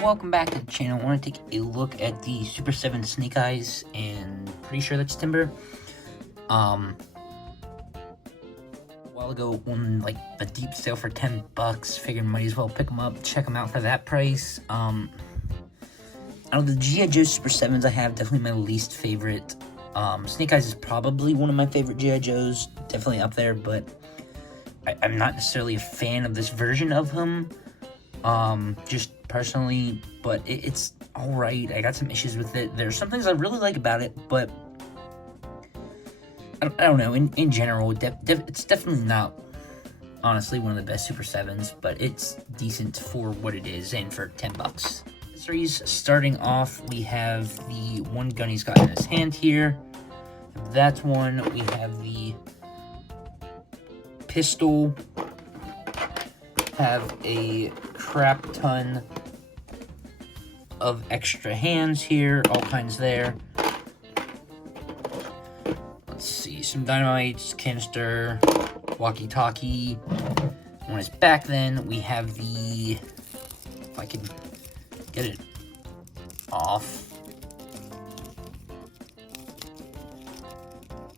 Welcome back to the channel. I want to take a look at the Super 7 Snake Eyes, and pretty sure that's Timber. A while ago on like a deep sale for $10, figured might as well pick them up, check them out for that price. Out of the G.I. Joe Super 7s I have, definitely my least favorite. Snake Eyes is probably one of my favorite G.I. Joes, definitely up there, but I'm not necessarily a fan of this version of him. Just personally, but it's alright. I got some issues with it. There's some things I really like about it, but I don't know. In general, it's definitely not, honestly, one of the best Super 7s, but it's decent for what it is and for $10. Series starting off, we have the one gun he's got in his hand here. That's one. We have the pistol. Have a crap ton of extra hands here, all kinds there. Let's see, some dynamites, canister, walkie-talkie. On his back then, we have the, if I can get it off,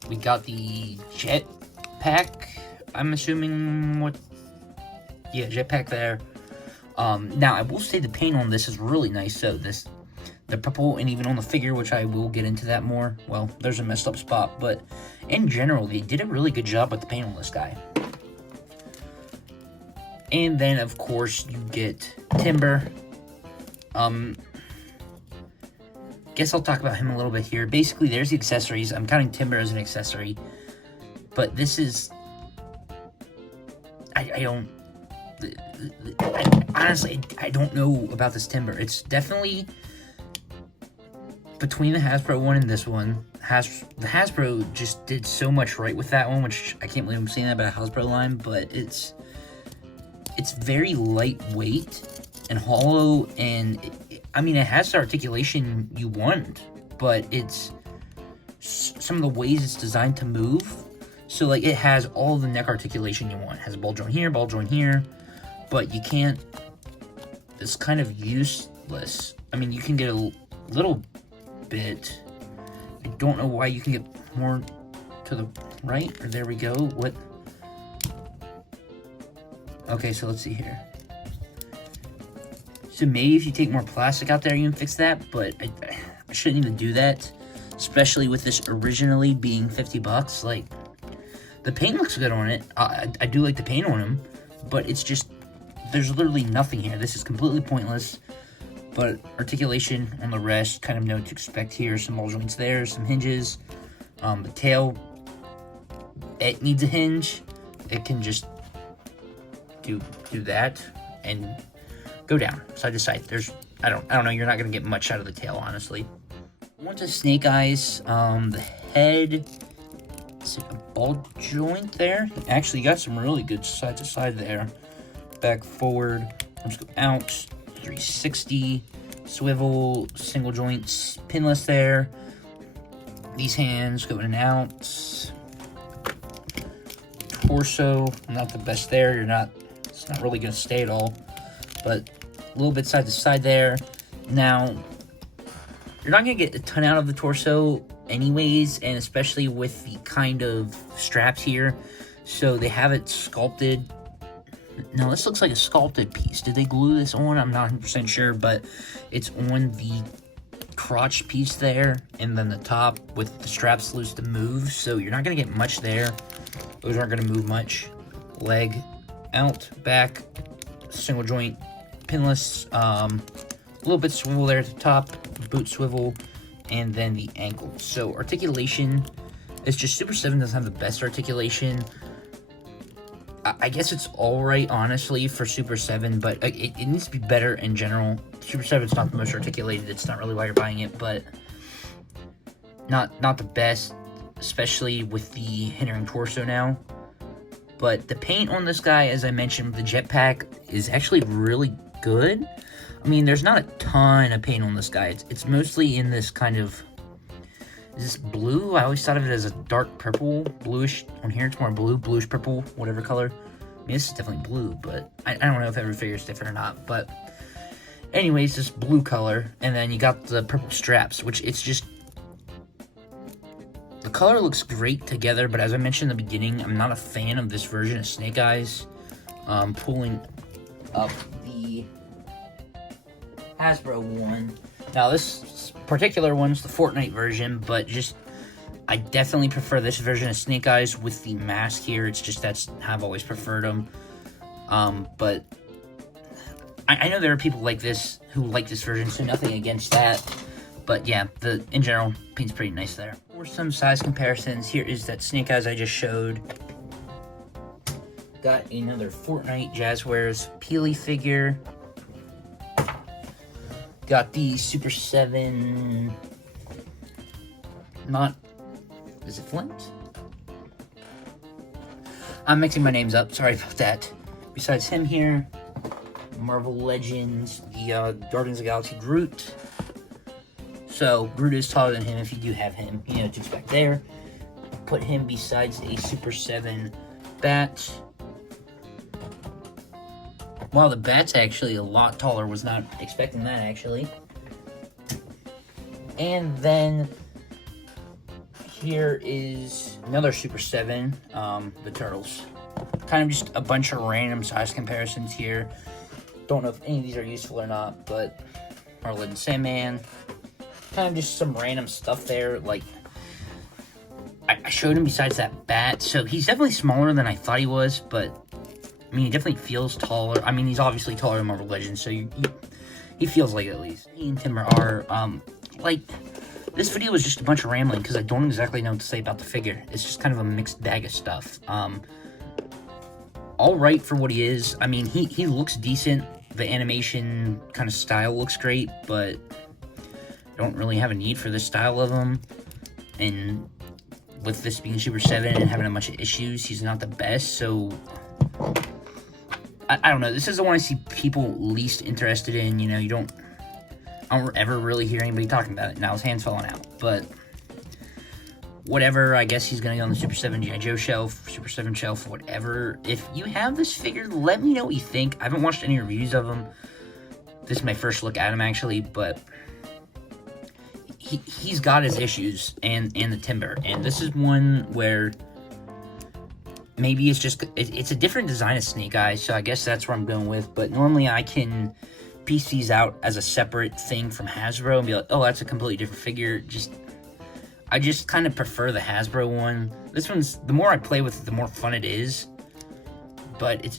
we got the jet pack, I'm assuming what, yeah, jetpack there. Now I will say the paint on this is really nice. So the purple, and even on the figure, which I will get into that more. Well, there's a messed up spot, but in general, they did a really good job with the paint on this guy. And then, of course, you get Timber. Guess I'll talk about him a little bit here. Basically, there's the accessories. I'm counting Timber as an accessory, but this is, honestly, I don't know about this Timber. It's definitely between the Hasbro one and this one. The Hasbro just did so much right with that one, which I can't believe I'm saying that about a Hasbro line, but it's very lightweight and hollow, and I mean, it has the articulation you want, but it's some of the ways it's designed to move. So, like, it has all the neck articulation you want. It has a ball joint here, but you can't, it's kind of useless. I mean, you can get a little bit. I don't know why you can get more to the right, or there we go. What? Okay, so let's see here. So maybe if you take more plastic out there, you can fix that, but I shouldn't even do that, especially with this originally being $50. Like, the paint looks good on it. I do like the paint on him, but it's just, there's literally nothing here. This is completely pointless, but articulation on the rest, kind of know what to expect here. Some ball joints there, some hinges. The tail, it needs a hinge. It can just do that and go down side to side. I don't know, you're not gonna get much out of the tail, honestly. Onto Snake Eyes, the head, it's like a ball joint there. Actually, you got some really good side to side there. Back, forward, let's go out, 360, swivel, single joints, pinless there. These hands go in and out. Torso, not the best there. It's not really gonna stay at all, but a little bit side to side there. Now, you're not gonna get a ton out of the torso anyways, and especially with the kind of straps here. So they have it sculpted. Now, this looks like a sculpted piece. Did they glue this on? I'm not 100% sure, but it's on the crotch piece there, and then the top with the straps loose to move. So you're not gonna get much there. Those aren't gonna move much. Leg out, back, single joint, pinless, a little bit swivel there at the top, boot swivel, and then the ankle. So articulation is just, Super 7 doesn't have the best articulation. I guess it's alright, honestly, for Super 7, but it needs to be better in general. Super 7's not the most articulated. It's not really why you're buying it, but not the best, especially with the hindering torso now. But the paint on this guy, as I mentioned, the jetpack is actually really good. I mean, there's not a ton of paint on this guy. It's mostly in this kind of, is this blue? I always thought of it as a dark purple, bluish. On here, it's more blue, bluish purple, whatever color. I mean, this is definitely blue, but I don't know if every figure is different or not. But anyways, this blue color, and then you got the purple straps, which it's just... The color looks great together, but as I mentioned in the beginning, I'm not a fan of this version of Snake Eyes. Pulling up the Hasbro one. Now, this particular one's the Fortnite version, but just... I definitely prefer this version of Snake Eyes with the mask here. It's just that's how I've always preferred them. But I know there are people like this who like this version, so nothing against that. But yeah, in general, paint's pretty nice there. For some size comparisons, here is that Snake Eyes I just showed. Got another Fortnite Jazzwares Peely figure. Got the Super 7... Is it Flint? I'm mixing my names up. Sorry about that. Besides him here, Marvel Legends, the Guardians of the Galaxy Groot. So, Groot is taller than him if you do have him. You know what to expect there. Put him besides a Super 7 Bat. Wow, the Bat's actually a lot taller. Was not expecting that, actually. And then... here is another Super 7, the Turtles. Kind of just a bunch of random size comparisons here. Don't know if any of these are useful or not, but Marlin and Sandman. Kind of just some random stuff there. Like, I showed him besides that bat, so he's definitely smaller than I thought he was, but, I mean, he definitely feels taller. I mean, he's obviously taller than Marvel Legends, so he feels like it at least. He and Timber are, like... This video was just a bunch of rambling because I don't exactly know what to say about the figure. It's just kind of a mixed bag of stuff. All right for what he is. I mean, he looks decent. The animation kind of style looks great, but I don't really have a need for this style of him. And with this being Super 7 and having a bunch of issues, he's not the best, so... I don't know. This is the one I see people least interested in. You know, I don't ever really hear anybody talking about it. Now his hand's falling out, but whatever. I guess he's gonna go on the Super 7 G.I. Joe shelf, Super 7 shelf, whatever. If you have this figure, let me know what you think. I haven't watched any reviews of him. This is my first look at him, actually, but he's got his issues and the timber. And this is one where maybe it's a different design of Snake Eyes, so I guess that's where I'm going with. But normally I can piece these out as a separate thing from Hasbro and be like, oh, that's a completely different figure. I just kind of prefer the Hasbro one. This one's, the more I play with it, the more fun it is. But it's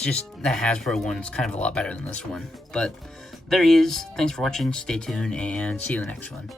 just the Hasbro one's kind of a lot better than this one. But there he is. Thanks for watching. Stay tuned and see you in the next one.